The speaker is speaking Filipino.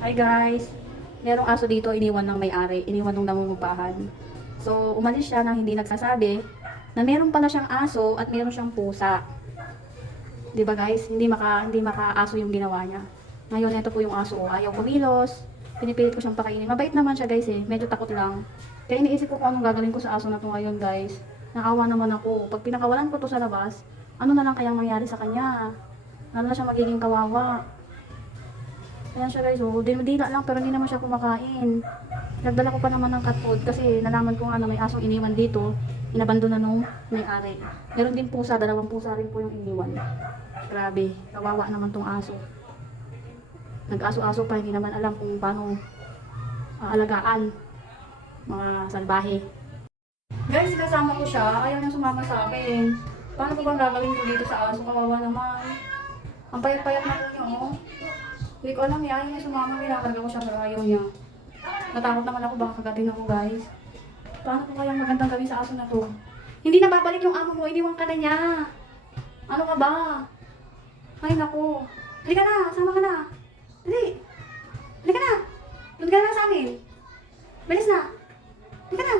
Hi guys! Merong aso dito iniwan ng may-ari, iniwan ng namumupahan. So, umalis siya nang hindi nagsasabi na meron pala siyang aso at meron siyang pusa. 'Di ba guys? Hindi maka-aso yung ginawa niya. Ngayon, ito po yung aso. Ayaw kumilos. Pinipilit ko siyang pakainin. Mabait naman siya guys eh. Medyo takot lang. Kaya iniisip ko kung anong gagawin ko sa aso na to ngayon guys. Nakawa naman ako. Pag pinakawalan ko to sa labas, ano na lang kayang mangyari sa kanya? Ano na siya magiging kawawa? Ayan siya guys, oh, dinudila lang pero hindi naman siya kumakain. Nagdala ko pa naman ng cat food kasi nalaman ko nga na may asong iniwan dito. Inabandon na nung may-ari. Meron din pusa, dalawang pusa rin po yung iniwan. Grabe, kawawa naman tong aso. Nag-aso-aso pa, hindi naman alam kung paano aalagaan mga salbahe. Guys, kasama ko siya, ayaw niya sumama sa akin. Paano ko bang gagawin ko dito sa aso? Kawawa naman. Ang payat-payat na po niya, oh. Hindi ko alam, ayaw niya sumama, kinakarga ko siya pero ayaw niya. Natakot naman ako, baka kagatin ako guys. Paano ko kayang magandang gawin sa aso na to? Hindi na babalik yung amo mo, iniwan ka na niya. Ano ka ba? Ay naku. Halika na, sama ka na. Dali. Halika na. Doon ka na sa amin. Bilis na. Halika na.